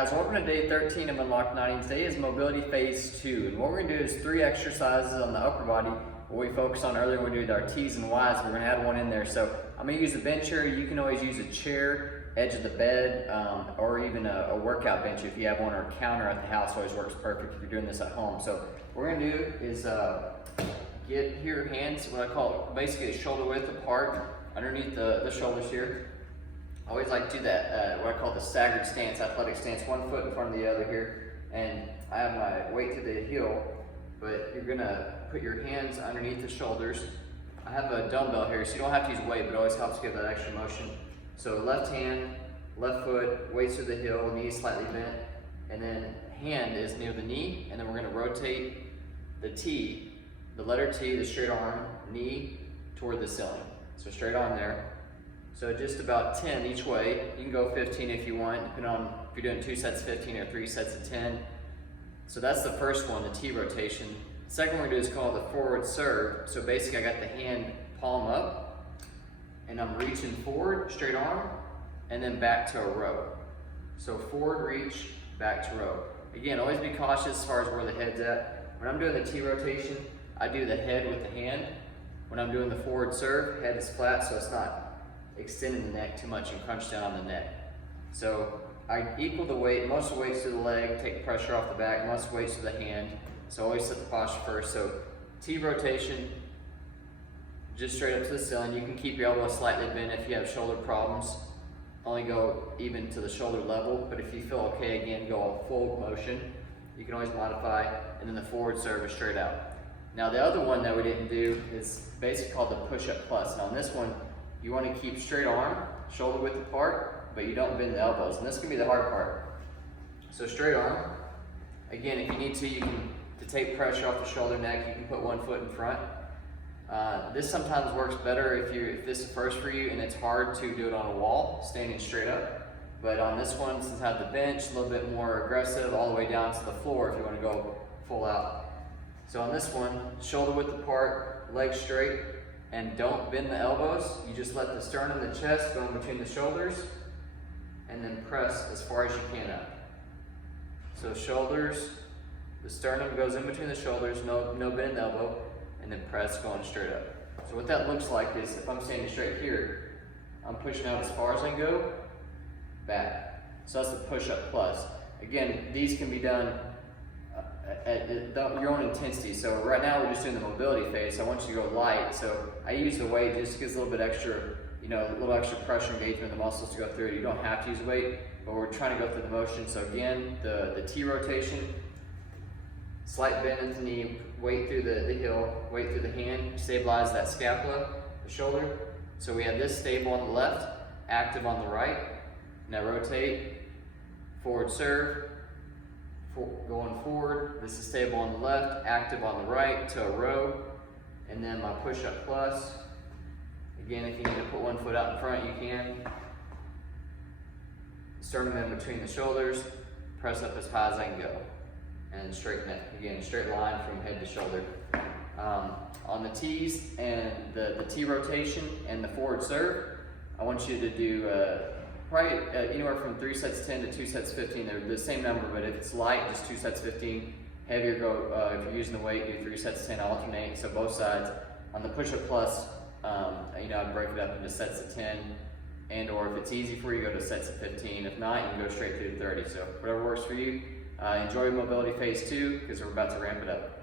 guys, welcome to day 13 of Unlocked 90. Today is mobility phase 2, and what we're going to do is 3 exercises on the upper body. What we focused on earlier, we did our T's and Y's. We're going to add one in there. So I'm going to use a bench here. You can always use a chair, edge of the bed, or even a workout bench if you have one, or a counter at the house. Always works perfect if you're doing this at home. So what we're going to do is get your hands, what I call basically a shoulder width apart underneath the shoulders here. I always like to do that, what I call the staggered stance, athletic stance, 1 foot in front of the other here. And I have my weight to the heel, but you're gonna put your hands underneath the shoulders. I have a dumbbell here, so you don't have to use weight, but it always helps give that extra motion. So left hand, left foot, weights to the heel, knees slightly bent, and then hand is near the knee, and then we're gonna rotate the T, the letter T, the straight arm, knee toward the ceiling. So straight arm there. So just about 10 each way. You can go 15 if you want, depending on if you're doing 2 sets of 15 or 3 sets of 10. So that's the first one, the T rotation. The second one we're gonna do is called the forward serve. So basically I got the hand palm up and I'm reaching forward, straight arm, and then back to a row. So forward reach, back to row. Again, always be cautious as far as where the head's at. When I'm doing the T rotation, I do the head with the hand. When I'm doing the forward serve, head is flat so it's not extending the neck too much and crunch down on the neck. So I equal the weight, most of the weight's to the leg, take the pressure off the back, most of the weight's to the hand. So always set the posture first. So T rotation, just straight up to the ceiling. You can keep your elbow slightly bent if you have shoulder problems. Only go even to the shoulder level, but if you feel okay, again, go a full motion. You can always modify, and then the forward serve is straight out. Now the other one that we didn't do is basically called the push-up plus. Now on this one, you want to keep straight arm, shoulder width apart, but you don't bend the elbows, and this can be the hard part. So straight arm. Again, if you need to, to take pressure off the shoulder neck, you can put 1 foot in front. This sometimes works better if this is first for you and it's hard to do it on a wall, standing straight up. But on this one, since I have the bench, a little bit more aggressive, all the way down to the floor if you want to go full out. So on this one, shoulder width apart, legs straight, and don't bend the elbows. You just let the sternum and the chest go in between the shoulders, and then press as far as you can up. So shoulders, the sternum goes in between the shoulders, no bend in the elbow, and then press going straight up. So what that looks like is, if I'm standing straight here, I'm pushing out as far as I can go, back. So that's the push-up plus. Again, these can be done at your own intensity. So right now we're just doing the mobility phase. So I want you to go light. So I use the weight just gives a little bit extra, a little extra pressure engagement of the muscles to go through it. You don't have to use weight, but we're trying to go through the motion. So again, the T rotation, slight bend at the knee, weight through the heel, weight through the hand, stabilize that scapula, the shoulder. So we have this stable on the left, active on the right. Now rotate, forward serve, going forward. This is stable on the left, active on the right to a row, and then my push-up plus. Again, if you need to put 1 foot out in front, you can. Sternum in between the shoulders, press up as high as I can go, and straight neck. Again, straight line from head to shoulder. On the T's and the T rotation and the forward serve, I want you to do probably anywhere from 3 sets 10 to 2 sets 15. They're the same number, but if it's light, just 2 sets 15. Heavier, go if you're using the weight, do 3 sets 10, alternate, so both sides. On the push-up plus, I'd break it up into sets of 10, and or if it's easy for you, go to sets of 15. If not, you can go straight through to 30. So whatever works for you. Enjoy mobility phase 2, because we're about to ramp it up.